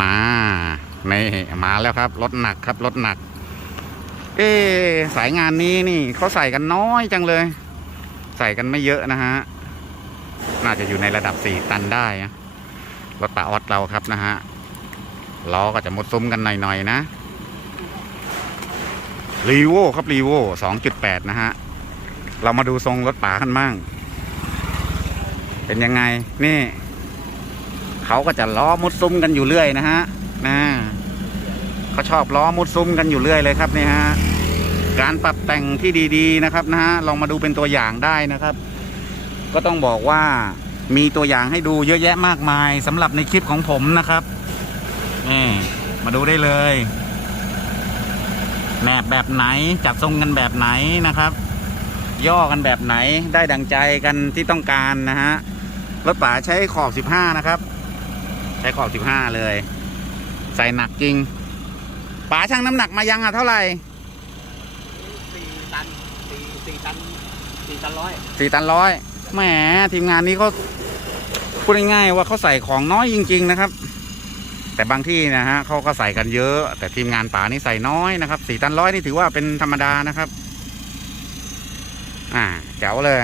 มานี่มาแล้วครับ รถหนักครับ รถหนัก เอ๊ะสายงานนี้นี่เขาใส่กันน้อยจังเลย ใส่กันไม่เยอะนะฮะ น่าจะอยู่ในระดับสี่ตันได้รถป่าออดเราครับนะฮะล้อก็จะมดซุ้มกันหน่อยๆนะรีโวครับรีโวสองจุดแปดนะฮะ เรามาดูทรงรถป่ากันบ้าง เป็นยังไงนี่ เขาก็จะล้อมุดซุ้มกันอยู่เรื่อยนะฮะนะเขาชอบล้อมุดซุ้มกันอยู่เรื่อยเลยครับนี่ฮะการปรับแต่งที่ดีๆนะครับนะฮะลองมาดูเป็นตัวอย่างได้นะครับ ก็ต้องบอกว่ามีตัวอย่างให้ดูเยอะแยะมากมายสำหรับในคลิปของผมนะครับนี่มาดูได้เลยแนบแบบไหนจัดทรงกันแบบไหนนะครับ ย่อกันแบบไหนได้ดังใจกันที่ต้องการนะฮะรถป๋าใช้ขอบ 15 นะครับ ใช้ขอบ15เลย ใส่หนักจริงป๋าช่างน้ำหนักมายังอะเท่าไหร่สี่ตันสี่สี่ตันสี่ตันร้อยสี่ตันร้อยแหมทีมงานนี้เขาพูดง่ายๆว่าเขาใส่ของน้อยจริง ๆ นะครับ แต่บางที่นะฮะเขาก็ใส่กันเยอะ แต่ทีมงานป่านี่ใส่น้อยนะครับสี่ตันร้อยนี่ถือว่าเป็นธรรมดานะครับ อ่าเจ๋วเลย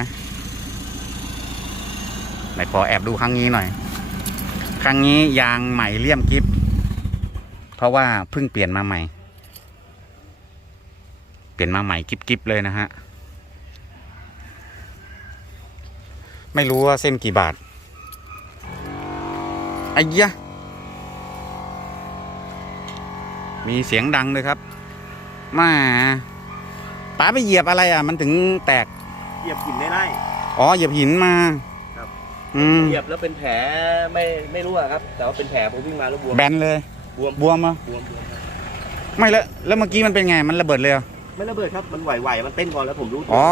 ไหนขอแอบดูครั้งนี้หน่อย ครั้งนี้ยางใหม่เลี่ยมกิฟเพราะว่าเพิ่งเปลี่ยนมาใหม่ เปลี่ยนมาใหม่กิฟๆเลยนะฮะ ไม่รู้ว่าเส้นกี่บาทไอ้ยะ มีเสียงดังเลยครับ มาป๋าไปเหยียบอะไรอะ มันถึงแตก เหยียบหินได้ไล่อ๋อ เหยียบหินมาครับ อืม เหยียบแล้วเป็นแผลไม่ไม่รู้อะครับ แต่ว่าเป็นแผลผมวิ่งมาแล้วบวมแบนเลยบวมบวมมาบวมบวมครับไม่แล้วแล้วเมื่อกี้มันเป็นไงมันระเบิดเลยเหรอไม่ระเบิดครับมันไหวๆมันเต้นก่อนแล้วผมรู้ตัวอ๋อ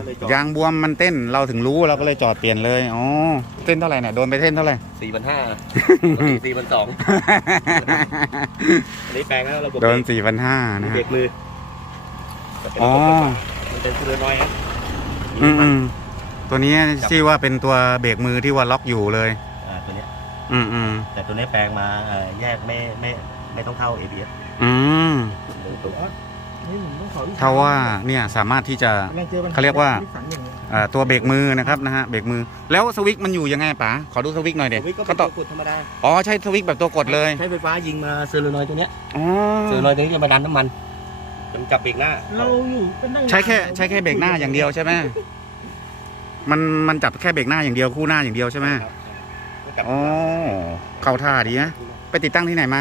ก็เลยจอดยางบวมมันเต้นเราถึงรู้เราก็เลยจอดเปลี่ยนเลยอ๋อเต้นเท่าไหร่เนี่ยโดนไปเต้นเท่าไหร่ สี่พันห้าสี่พันสองอันนี้แปลงแล้วระบบโดนสี่พันห้านะเบรฮะกมือแต่เป็นอ๋อมันเป็นคือน้อยครับอืมอืม ตัวนี้ชื่อว่าเป็นตัวเบรกมือที่ว่าล็อกอยู่เลย อ่าตัวเนี้ยอืมอืมแต่ตัวนี้แปลงมาเอ่อแยกไม่ไม่ไม่ต้องเข้า ABS อืมตัวเท่าว่าเนี่ยสามารถที่จะ เขาเรียกว่าเอ่อตัวเบรกมือนะครับนะฮะเบรกมือ แล้วสวิตช์มันอยู่ยังไงป๋าขอดูสวิตช์หน่อยเด็วิกก็เป็เขานต่ตัอวกดธรรมดาอ๋อใช้สวิตช์แบบตัวกดเลยใช้ไฟฟ้ายิงมาเซอร์โลนอยด์ตัวเนี้ยอ๋อเซอร์โลนอยด์ตัวนี้จะมาดันน้ำมันมันจับเบรกหน้า เราอยู่เป็นนั่งใช้แค่ใช้แค่เบรกหน้าอย่างเดียวใช่ไหม มันมันจับแค่เบรกหน้าอย่างเดียวคู่หน้าอย่างเดียวใช่ไหมครับจับอ๋อเข้าท่าดีนะไปติดตั้งที่ไหนมา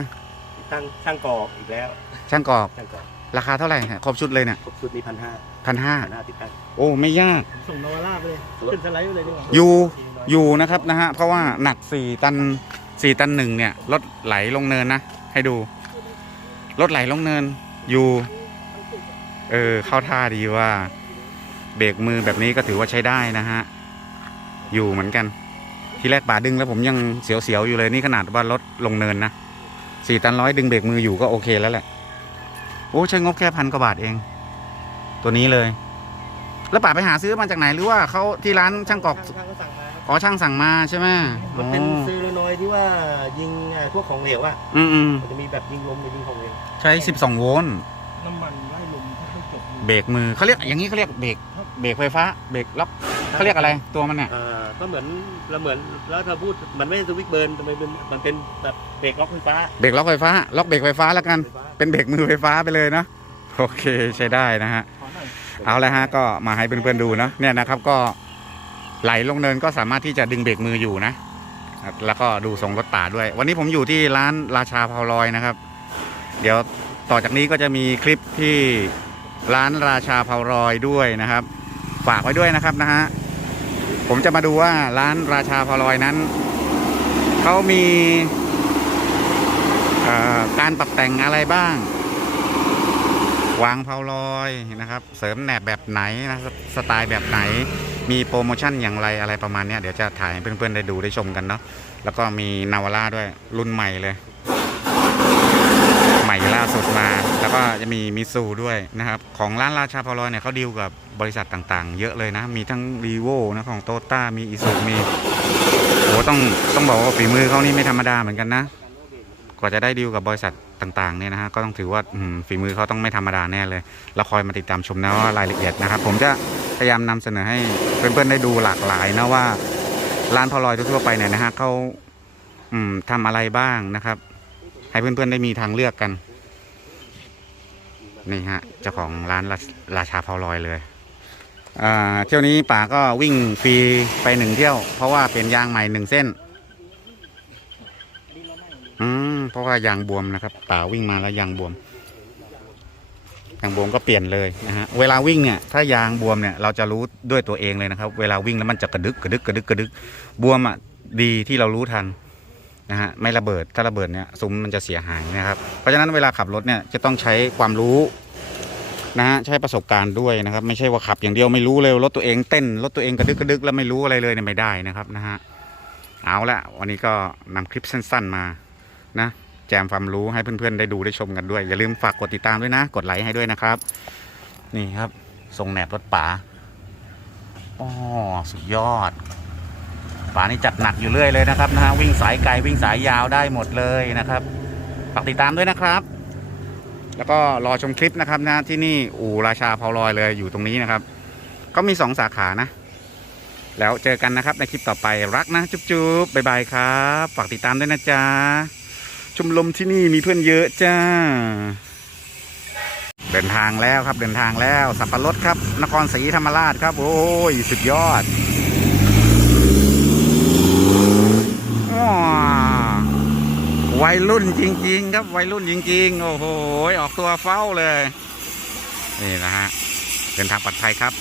ตั้งช่างกรอกอีกแล้ว ช่างกรอกช่างกรอกราคาเท่าไหร่ฮะครบชุดเลยเนี่ยครบชุดนี้พันห้าพันห้าพันห้าติดตั้ง โอ้ไม่ยาก ส่งนาวาร่าไปเลย ขึ้นสไลด์ไปเลยดีกว่าอยู่อยู่นะครับนะฮะเพราะว่าหนักสี่ตันสี่ตันหนึ่งเนี่ยรถไหลลงเนินนะ ให้ดูรถไหลลงเนินอยู่ เออเข้าท่าดีว่า เบรกมือแบบนี้ก็ถือว่าใช้ได้นะฮะ อยู่เหมือนกัน ทีแรกป่าดึงแล้วผมยังเสียวๆอยู่เลยนี่ขนาดว่ารถลงเนินนะสี่ตันร้อยดึงเบรกมืออยู่ก็โอเคแล้วแหละ โอ้ใช้งบแค่พันกว่าบาทเอง ตัวนี้เลย แล้วป่าไปหาซื้อมาจากไหนหรือว่าเขาที่ร้านช่างกรอกช่างก็สั่งมาอ๋อช่างสั่งมาใช่ไหมมันเป็นเซอร์โลนอยด์ที่ว่ายิงไอ้พวกของเหลวอะอืมอืมมันจะมีแบบยิงลมกับยิงของเหลวใช้12โวลต์น้ำมันไล่ลมถ้าไม่จบเบรกมือเขาเรียกอย่างนี้เขาเรียกเบรก เบรกไฟฟ้าเบรกล็อกเขาเรียกอะไรตัวมันเนี่ยอ่าก็เหมือนเราเหมือนแล้วถ้าพูดมันไม่ใช่สวิตช์เบิร์นแต่มันเป็นมันเป็นแบบเบรกล็อกไฟฟ้าเบรกล็อกไฟฟ้าล็อกเบรกไฟฟ้าแล้วกัน ไฟฟ้าเป็นเบรกมือไฟฟ้าไปเลยนะโอเคใช้ได้นะฮะ ขอหน่อยเอาละฮะก็มาให้เพื่อนๆดูเนาะเนี่ยนะครับก็ไหลลงเนินก็สามารถที่จะดึงเบรกมืออยู่นะแล้วก็ดูทรงรถป่าด้วย วันนี้ผมอยู่ที่ร้านราชาพาวลอยนะครับ เดี๋ยวต่อจากนี้ก็จะมีคลิปที่ร้านราชาพาวลอยด้วยนะครับ ฝากไว้ด้วยนะครับนะฮะผมจะมาดูว่าร้านราชาพาวลอยนั้นเขามีการปรับแต่งอะไรบ้าง วางเพาลอยนะครับ เสริมแหนบแบบไหนนะสไตล์แบบไหน มีโปรโมชั่นอย่างไรอะไรประมาณนี้เดี๋ยวจะถ่ายให้เพื่อนๆได้ดูได้ชมกันเนาะแล้วก็มีนาวาร่าด้วยรุ่นใหม่เลย ใหม่ล่าสุดมา แล้วก็ จะมีมิซูด้วยนะครับ ของร้านราชาพาลอยเนี่ยเขาดีลกับบริษัทต่างๆ เยอะเลยนะ มีทั้งรีโวนะของโตต้ามีอิสุมีโอ้ต้องต้องบอกว่าฝีมือเขานี่ไม่ธรรมดาเหมือนกันนะ กว่าจะได้ดีลกับบริษัทต่างๆเนี่ยนะฮะก็ต้องถือว่าฝีมือเขาต้องไม่ธรรมดาแน่เลยเราคอยมาติดตามชมนะว่ารายละเอียดนะครับ ผมจะพยายามนำเสนอให้เพื่อนๆได้ดูหลากหลายนะว่าร้านพอลอยทั่วๆไปเนี่ยนะฮะเขาทำอะไรบ้างนะครับ ให้เพื่อนๆได้มีทางเลือกกัน นี่ฮะเจ้าของร้านราราชาพอลอยเลยอ่าเที่ยวนี้ป๋าก็วิ่งฟรีไปหนึ่งเที่ยว เพราะว่าเปลี่ยนยางใหม่หนึ่งเส้นอืมเพราะว่ายางบวมนะครับป๋าวิ่งมาแล้วยางบวมยางบวมก็เปลี่ยนเลยนะฮะเวลาวิ่งเนี่ยถ้ายางบวมเนี่ยเราจะรู้ด้วยตัวเองเลยนะครับ เวลาวิ่งแล้วมันจะกระดึกกระดึกกระดึกกระดึกบวมอะดีที่เรารู้ทัน นะฮะไม่ระเบิดถ้าระเบิดเนี่ยซุ้มมันจะเสียหายนะครับ เพราะฉะนั้นเวลาขับรถเนี่ยจะต้องใช้ความรู้นะฮะใช้ประสบการณ์ด้วยนะครับ ไม่ใช่ว่าขับอย่างเดียวไม่รู้เลยรถตัวเองเต้นรถตัวเองกระดึกกระดึกแล้วไม่รู้อะไรเลยเนี่ยไม่ได้นะครับนะฮะเอาละวันนี้ก็นำคลิปสั้น ๆมานะแจมความรู้ให้เพื่อนๆได้ดูได้ชมกันด้วย อย่าลืมฝากกดติดตามด้วยนะ กดไลค์ให้ด้วยนะครับ นี่ครับทรงแหนบรถป๋าอ๋อสุดยอด ป๋านี่จัดหนักอยู่เรื่อยเลยนะครับนะฮะวิ่งสายไกลวิ่งสายยาวได้หมดเลยนะครับฝากติดตามด้วยนะครับ แล้วก็รอชมคลิปนะครับนะที่นี่อู่ราชาพาลอยเลยอยู่ตรงนี้นะครับ ก็มีสองสาขานะ แล้วเจอกันนะครับในคลิปต่อไปรักนะ จุ๊บจุ๊บบ๊ายบายครับฝากติดตามด้วยนะจ๊ะชมรมที่นี่มีเพื่อนเยอะจ้าเดินทางแล้วครับเดินทางแล้วสับปะรดครับ นครศรีธรรมราชครับ โอ้ย สุดยอดว้า วัยรุ่นจริง ๆ ครับวัยรุ่นจริง ๆ โอ้โหออกตัวเฝ้าเลย นี่นะฮะเดินทางปลอดภัยครับ